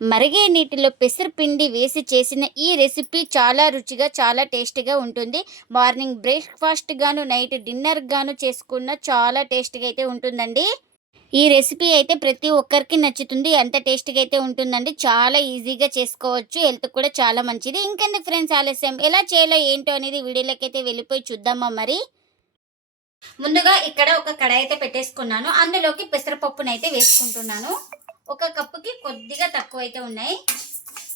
మరిగే నీటిలో పెసరపిండి వేసి చేసిన ఈ రెసిపీ చాలా రుచిగా చాలా టేస్టీగా ఉంటుంది. మార్నింగ్ బ్రేక్ఫాస్ట్ గాను నైట్ డిన్నర్ గాను చేసుకున్న చాలా టేస్టీగా అయితే ఉంటుందండి. ఈ రెసిపీ అయితే ప్రతి ఒక్కరికి నచ్చుతుంది. ఎంత టేస్టీగా అయితే ఉంటుందండి చాలా ఈజీగా చేసుకోవచ్చు. హెల్త్ కూడా చాలా మంచిది. ఇంకెందుకు ఫ్రెండ్స్ ఆలస్యం? ఎలా చేయాలో ఏంటో అనేది వీడియోలోకి అయితే వెళ్ళిపోయి చూద్దామా మరి? ముందుగా ఇక్కడ ఒక కడాయి అయితే పెట్టేసుకున్నాను. అందులోకి పెసరపప్పునైతే వేసుకుంటున్నాను. ఒక కప్పుకి కొద్దిగా తక్కువ అయితే ఉన్నాయి.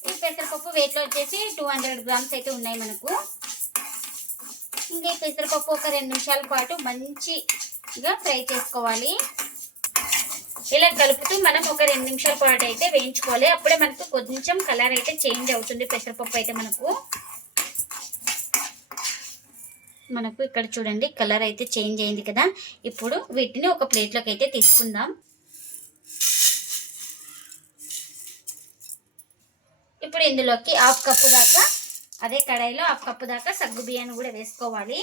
ఈ పెసరపప్పు వెయిట్లో వచ్చేసి టూ హండ్రెడ్ గ్రామ్స్ అయితే ఉన్నాయి మనకు. ఇంకా ఈ పెసరపప్పు ఒక రెండు నిమిషాల పాటు మంచిగా ఫ్రై చేసుకోవాలి. ఇలా కలుపుతూ మనం ఒక రెండు నిమిషాల పాటు అయితే వేయించుకోవాలి. అప్పుడే మనకు కొంచెం కలర్ అయితే చేంజ్ అవుతుంది పెసరపప్పు అయితే మనకు. మనకు ఇక్కడ చూడండి కలర్ అయితే చేంజ్ అయింది కదా. ఇప్పుడు వీటిని ఒక ప్లేట్లోకి అయితే తీసుకుందాం. ఇప్పుడు ఇందులోకి హాఫ్ కప్పు దాకా అదే కడాయిలో హాఫ్ కప్పు దాకా సగ్గు బియ్యాన్ని కూడా వేసుకోవాలి.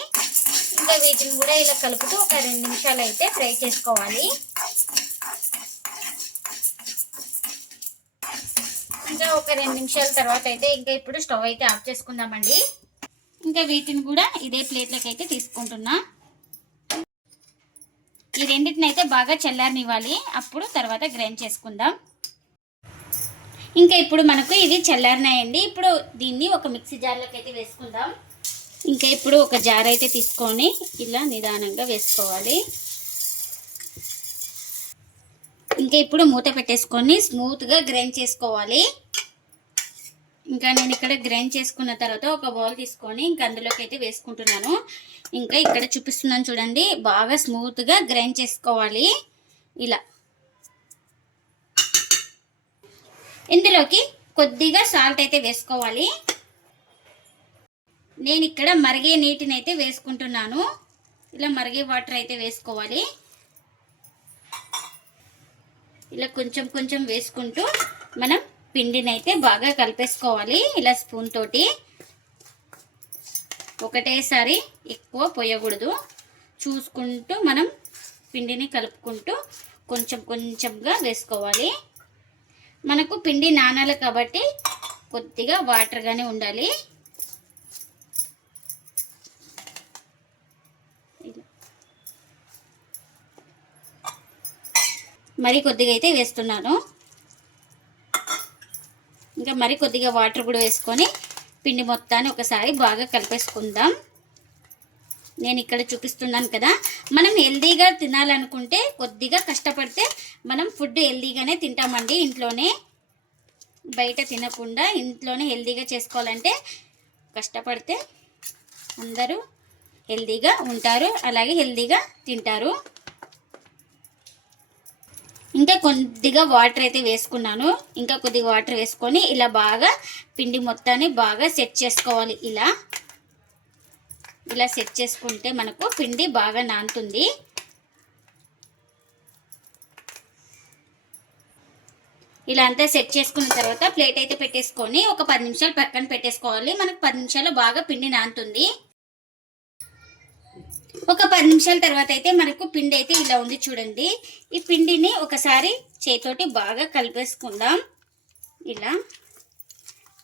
ఇంకా వీటిని కూడా ఇలా కలుపుతూ ఒక రెండు నిమిషాలు అయితే ఫ్రై చేసుకోవాలి. ఇంకా ఒక రెండు నిమిషాల తర్వాత అయితే ఇంకా ఇప్పుడు స్టవ్ అయితే ఆఫ్ చేసుకుందామండి. ఇంకా వీటిని కూడా ఇదే ప్లేట్లోకి అయితే తీసుకుంటున్నా. ఈ రెండింటిని అయితే బాగా చల్లారనివ్వాలి. అప్పుడు తర్వాత గ్రైండ్ చేసుకుందాం. ఇంకా ఇప్పుడు మనకు ఇవి చల్లారినాయండి. ఇప్పుడు దీన్ని ఒక మిక్సీ జార్లోకి అయితే వేసుకుందాం. ఇంకా ఇప్పుడు ఒక జార్ అయితే తీసుకొని ఇలా నిదానంగా వేసుకోవాలి. ఇంకా ఇప్పుడు మూత పెట్టేసుకొని స్మూత్గా గ్రైండ్ చేసుకోవాలి. ఇంకా నేను ఇక్కడ గ్రైండ్ చేసుకున్న తర్వాత ఒక బౌల్ తీసుకొని ఇంకా అందులోకి అయితే వేసుకుంటున్నాను. ఇంకా ఇక్కడ చూపిస్తున్నాను చూడండి బాగా స్మూత్గా గ్రైండ్ చేసుకోవాలి. ఇలా. ఇందులోకి కొద్దిగా సాల్ట్ అయితే వేసుకోవాలి. నేను ఇక్కడ మరిగే నీటిని అయితే వేసుకుంటున్నాను. ఇలా మరిగే వాటర్ అయితే వేసుకోవాలి. ఇలా కొంచెం కొంచెం వేసుకుంటూ మనం పిండిని అయితే బాగా కలిపేసుకోవాలి ఇలా స్పూన్ తోటి. ఒకటేసారి ఎక్కువ పోయకూడదు. చూసుకుంటూ మనం పిండిని కలుపుకుంటూ కొంచెం కొంచెంగా వేసుకోవాలి. మనకు పిండి నానాలి కాబట్టి కొద్దిగా వాటర్గానే ఉండాలి. మరి కొద్దిగా అయితే వేస్తున్నాను. ఇంకా మరి కొద్దిగా వాటర్ కూడా వేసుకొని పిండి మొత్తాన్ని ఒకసారి బాగా కలిపేసుకుందాం. నేను ఇక్కడ చూపిస్తున్నాను కదా. మనం హెల్దీగా తినాలనుకుంటే కొద్దిగా కష్టపడితే మనం ఫుడ్ హెల్దీగానే తింటామండి ఇంట్లోనే. బయట తినకుండా ఇంట్లోనే హెల్దీగా చేసుకోవాలంటే కష్టపడితే అందరూ హెల్దీగా ఉంటారు అలాగే హెల్దీగా తింటారు. ఇంకా కొద్దిగా వాటర్ అయితే వేసుకున్నాను. ఇంకా కొద్దిగా వాటర్ వేసుకొని ఇలా బాగా పిండి మొత్తాన్ని బాగా సెట్ చేసుకోవాలి ఇలా. ఇలా సెట్ చేసుకుంటే మనకు పిండి బాగా నానుతుంది. ఇలా అంతా సెట్ చేసుకున్న తర్వాత ప్లేట్ అయితే పెట్టేసుకొని ఒక పది నిమిషాలు పక్కన పెట్టేసుకోవాలి. మనకు పది నిమిషాలు బాగా పిండి నానుతుంది. ఒక పది నిమిషాల తర్వాత అయితే మనకు పిండి అయితే ఇలా ఉంది చూడండి. ఈ పిండిని ఒకసారి చేతోటి బాగా కలిపేసుకుందాం. ఇలా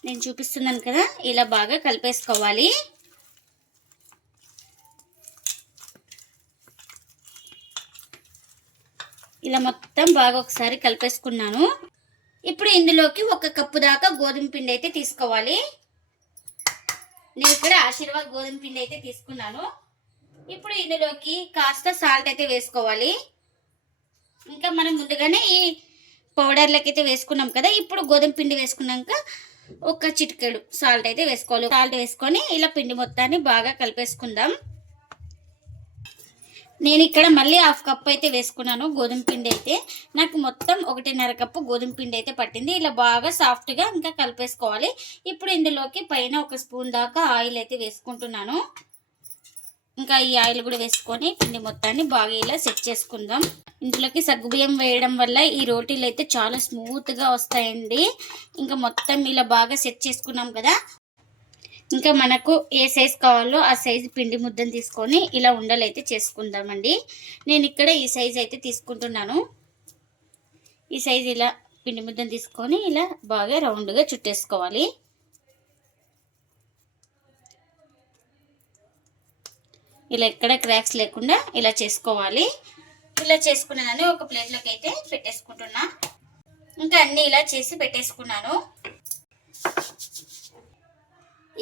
నేను చూపిస్తున్నాను కదా ఇలా బాగా కలిపేసుకోవాలి. ఇలా మొత్తం బాగా ఒకసారి కలిపేసుకున్నాను. ఇప్పుడు ఇందులోకి ఒక కప్పు దాకా గోధుమ పిండి అయితే తీసుకోవాలి. నేను ఇక్కడ ఆశీర్వాద్ గోధుమ పిండి అయితే తీసుకున్నాను. ఇప్పుడు ఇందులోకి కాస్త సాల్ట్ అయితే వేసుకోవాలి. ఇంకా మనం ముందుగానే ఈ పౌడర్లకి అయితే వేసుకున్నాం కదా ఇప్పుడు గోధుమ పిండి వేసుకున్నాక ఒక చిటికెడు సాల్ట్ అయితే వేసుకోవాలి. సాల్ట్ వేసుకొని ఇలా పిండి మొత్తాన్ని బాగా కలిపేసుకుందాం. నేను ఇక్కడ మళ్ళీ హాఫ్ కప్ అయితే వేసుకున్నాను గోధుమ పిండి అయితే. నాకు మొత్తం ఒకటిన్నర కప్పు గోధుమ పిండి అయితే పట్టింది. ఇలా బాగా సాఫ్ట్గా ఇంకా కలిపేసుకోవాలి. ఇప్పుడు ఇందులోకి పైన ఒక స్పూన్ దాకా ఆయిల్ అయితే వేసుకుంటున్నాను. ఇంకా ఈ ఆయిల్ కూడా వేసుకొని పిండి మొత్తాన్ని బాగా ఇలా సెట్ చేసుకుందాం. ఇందులోకి సగ్గుబియ్యం వేయడం వల్ల ఈ రోటీలు అయితే చాలా స్మూత్గా వస్తాయండి. ఇంకా మొత్తం ఇలా బాగా సెట్ చేసుకున్నాం కదా ఇంకా మనకు ఏ సైజ్ కావాలో ఆ సైజు పిండి ముద్దను తీసుకొని ఇలా ఉండలు అయితే చేసుకుందామండి. నేను ఇక్కడ ఈ సైజ్ అయితే తీసుకుంటున్నాను. ఈ సైజ్ ఇలా పిండి ముద్దను తీసుకొని ఇలా బాగా రౌండ్గా చుట్టేసుకోవాలి. ఇలా ఎక్కడ క్రాక్స్ లేకుండా ఇలా చేసుకోవాలి. ఇలా చేసుకున్నదాన్ని ఒక ప్లేట్లోకి అయితే పెట్టేసుకుంటున్నా. ఇంకా అన్నీ ఇలా చేసి పెట్టేసుకున్నాను.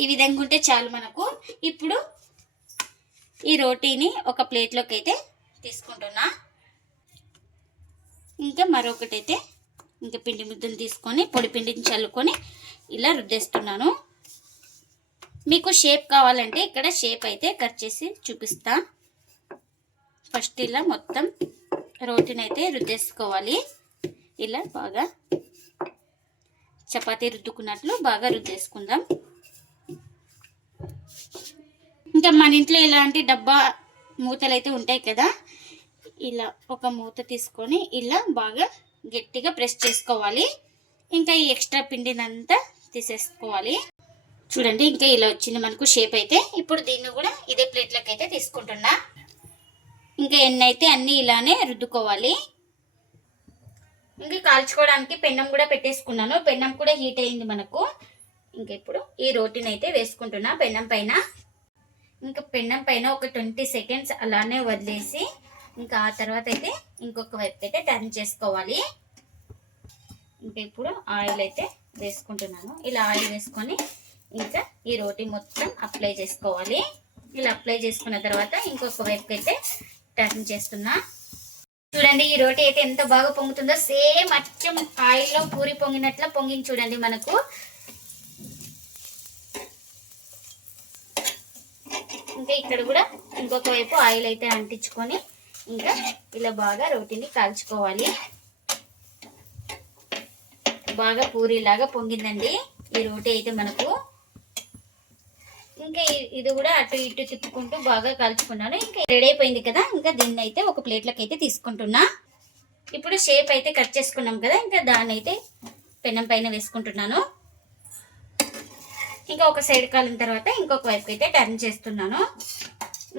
ఈ విధంగా ఉంటే చాలు మనకు. ఇప్పుడు ఈ రోటీని ఒక ప్లేట్లోకి అయితే తీసుకుంటున్నా. ఇంకా మరొకటి అయితే ఇంకా పిండి ముద్దను తీసుకొని పొడి పిండిని చల్లుకొని ఇలా రుద్దేస్తున్నాను. మీకు షేప్ కావాలంటే ఇక్కడ షేప్ అయితే కట్ చేసి చూపిస్తా. ఫస్ట్ ఇలా మొత్తం రోటీని అయితే రుద్దేసుకోవాలి. ఇలా బాగా చపాతీ రుద్దుకున్నట్లు బాగా రుద్దేసుకుందాం. ఇంకా మన ఇంట్లో ఇలాంటి డబ్బా మూతలు అయితే ఉంటాయి కదా ఇలా ఒక మూత తీసుకొని ఇలా బాగా గట్టిగా ప్రెస్ చేసుకోవాలి. ఇంకా ఈ ఎక్స్ట్రా పిండినంతా తీసేసుకోవాలి. చూడండి ఇంకా ఇలా వచ్చింది మనకు షేప్ అయితే. ఇప్పుడు దీన్ని కూడా ఇదే ప్లేట్లోకి అయితే తీసుకుంటున్నా. ఇంకా ఎన్నైతే అన్నీ ఇలానే రుద్దుకోవాలి. ఇంకా కాల్చుకోవడానికి పెన్నం కూడా పెట్టేసుకున్నాను. పెన్నం కూడా హీట్ అయింది మనకు. ఇంకా ఇప్పుడు ఈ రోటీని అయితే వేసుకుంటున్నా పెన్నం పైన. ఇంకా పెన్నం పైన ఒక ట్వంటీ సెకండ్స్ అలానే వదిలేసి ఇంకా ఆ తర్వాత అయితే ఇంకొక వైపు అయితే టర్న్ చేసుకోవాలి. ఇంకా ఇప్పుడు ఆయిల్ అయితే వేసుకుంటున్నాను. ఇలా ఆయిల్ వేసుకొని ఇంకా ఈ రోటీ మొత్తం అప్లై చేసుకోవాలి. ఇలా అప్లై చేసుకున్న తర్వాత ఇంకొక వైపు అయితే టర్న్ చేస్తున్నా. చూడండి ఈ రోటీ అయితే ఎంత బాగా పొంగుతుందో. సేమ్ అచ్చం ఆయిల్లో పూరి పొంగినట్ల పొంగింది చూడండి మనకు. ఇంకా ఇక్కడ కూడా ఇంకొక వైపు ఆయిల్ అయితే అంటించుకొని ఇంకా ఇలా బాగా రోటీని కాల్చుకోవాలి. బాగా పూరిలాగా పొంగిందండి. ఈ రోటీ అయితే మనకు ఇంకా ఇది కూడా అటు ఇటు తిప్పుకుంటూ బాగా కాల్చుకున్నాను. ఇంకా రెడీ అయిపోయింది కదా ఇంకా దీన్ని అయితే ఒక ప్లేట్లోకి అయితే తీసుకుంటున్నా. ఇప్పుడు షేప్ అయితే కట్ చేసుకున్నాం కదా ఇంకా దాన్ని అయితే పెనం పైన వేసుకుంటున్నాను. ఇంకా ఒక సైడ్ కాలిన తర్వాత ఇంకొక వైపు అయితే టర్న్ చేస్తున్నాను.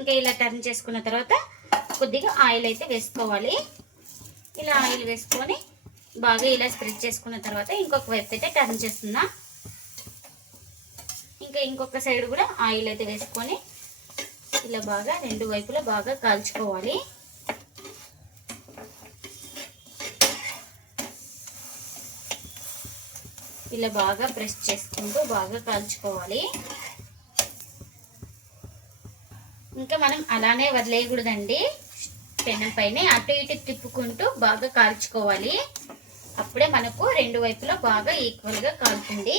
ఇంకా ఇలా టర్న్ చేసుకున్న తర్వాత కొద్దిగా ఆయిల్ అయితే వేసుకోవాలి. ఇలా ఆయిల్ వేసుకొని బాగా ఇలా స్ప్రెడ్ చేసుకున్న తర్వాత ఇంకొక వైపు అయితే టర్న్ చేస్తున్నా. ఇంకా ఇంకొక సైడ్ కూడా ఆయిల్ అయితే వేసుకొని ఇలా బాగా రెండు వైపులా బాగా కాల్చుకోవాలి. ఇలా బాగా ప్రెస్ చేసుకుంటూ బాగా కాల్చుకోవాలి. ఇంకా మనం అలానే వదిలేయకూడదండి. పెనం పైన అటు ఇటు తిప్పుకుంటూ బాగా కాల్చుకోవాలి. అప్పుడే మనకు రెండు వైపులా బాగా ఈక్వల్గా కాలుతుంది.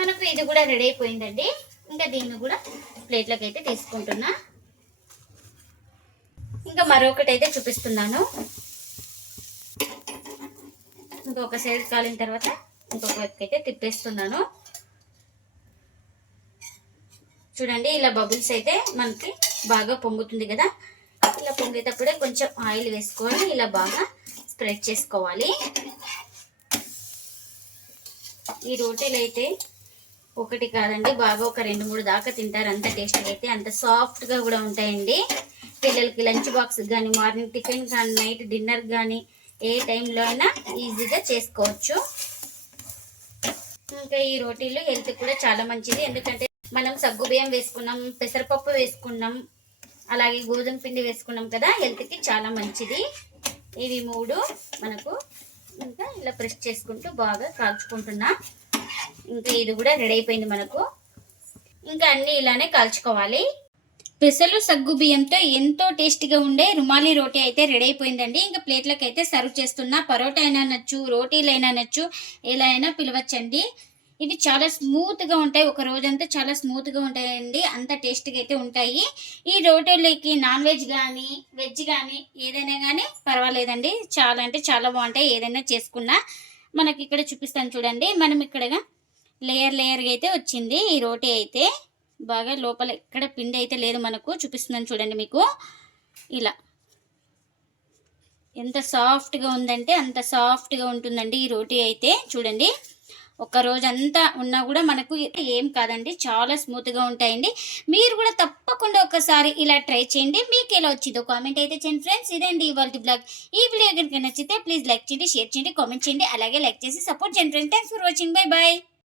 మనకు ఇది కూడా రెడీ అయిపోయిందండి. ఇంకా దీన్ని కూడా ప్లేట్లోకి అయితే తీసుకుంటున్నా. ఇంకా మరొకటి అయితే చూపిస్తున్నాను ఇంకొక సైడ్ కాలిన తర్వాత ఇంకొక వైపుకి అయితే తిప్పేస్తున్నాను. చూడండి ఇలా బబుల్స్ అయితే మనకి బాగా పొంగుతుంది కదా. ఇలా పొంగేటప్పుడే కొంచెం ఆయిల్ వేసుకొని ఇలా బాగా స్ప్రెడ్ చేసుకోవాలి. ఈ రోటీలు అయితే ఒకటి కాదండి బాగా ఒక రెండు మూడు దాకా తింటారు. అంత టేస్ట్గా అయితే అంత సాఫ్ట్గా కూడా ఉంటాయండి. పిల్లలకి లంచ్ బాక్స్ కానీ మార్నింగ్ టిఫిన్ కానీ నైట్ డిన్నర్ కానీ ఏ టైంలో అయినా ఈజీగా చేసుకోవచ్చు. ఇంకా ఈ రోటీలు హెల్త్ కూడా చాలా మంచిది. ఎందుకంటే మనం సగ్గు బియ్యం వేసుకున్నాం పెసరపప్పు వేసుకున్నాం అలాగే గోధుమ పిండి వేసుకున్నాం కదా హెల్త్కి చాలా మంచిది. ఇవి మూడు మనకు ఇంకా ఇలా ప్రెస్ చేసుకుంటూ బాగా కాల్చుకుంటున్నా. ఇంకా ఇది కూడా రెడీ అయిపోయింది మనకు. ఇంకా అన్నీ ఇలానే కాల్చుకోవాలి. పెసలు సగ్గు బియ్యంతో ఎంతో టేస్టీగా ఉండే రుమాలి రోటీ అయితే రెడీ అయిపోయిందండి. ఇంకా ప్లేట్లకు అయితే సర్వ్ చేస్తున్నా. పరోటా అయినా నచ్చు రోటీలైనా నచ్చు ఎలా అయినా పిలవచ్చండి. ఇవి చాలా స్మూత్గా ఉంటాయి. ఒక రోజంతా చాలా స్మూత్గా ఉంటాయండి. అంత టేస్ట్గా అయితే ఉంటాయి. ఈ రోటీలకి నాన్ వెజ్ కానీ వెజ్ కానీ ఏదైనా కానీ పర్వాలేదండి. చాలా అంటే చాలా బాగుంటాయి. ఏదైనా చేసుకున్నా మనకి ఇక్కడ చూపిస్తాను చూడండి. మనం ఇక్కడ లేయర్ లేయర్గా అయితే వచ్చింది ఈ రోటీ అయితే. బాగా లోపల ఎక్కడ పిండి అయితే లేదు మనకు చూపిస్తున్నాను చూడండి మీకు. ఇలా. ఎంత సాఫ్ట్గా ఉందంటే అంత సాఫ్ట్గా ఉంటుందండి ఈ రోటీ అయితే చూడండి. ఒక రోజంతా ఉన్నా కూడా మనకు ఏం కాదండి చాలా స్మూత్గా ఉంటాయండి. మీరు కూడా తప్పకుండా ఒకసారి ఇలా ట్రై చేయండి. మీకు ఎలా వచ్చిందో కామెంట్ అయితే చేయండి ఫ్రెండ్స్. ఇదండి ఇవాళ బ్లాగ్. ఈ వీడియో కనుక నచ్చితే ప్లీజ్ లైక్ చేయండి షేర్ చేయండి కామెంట్ చేయండి అలాగే లైక్ చేసి సపోర్ట్ చేయండి friends. Thanks for watching bye bye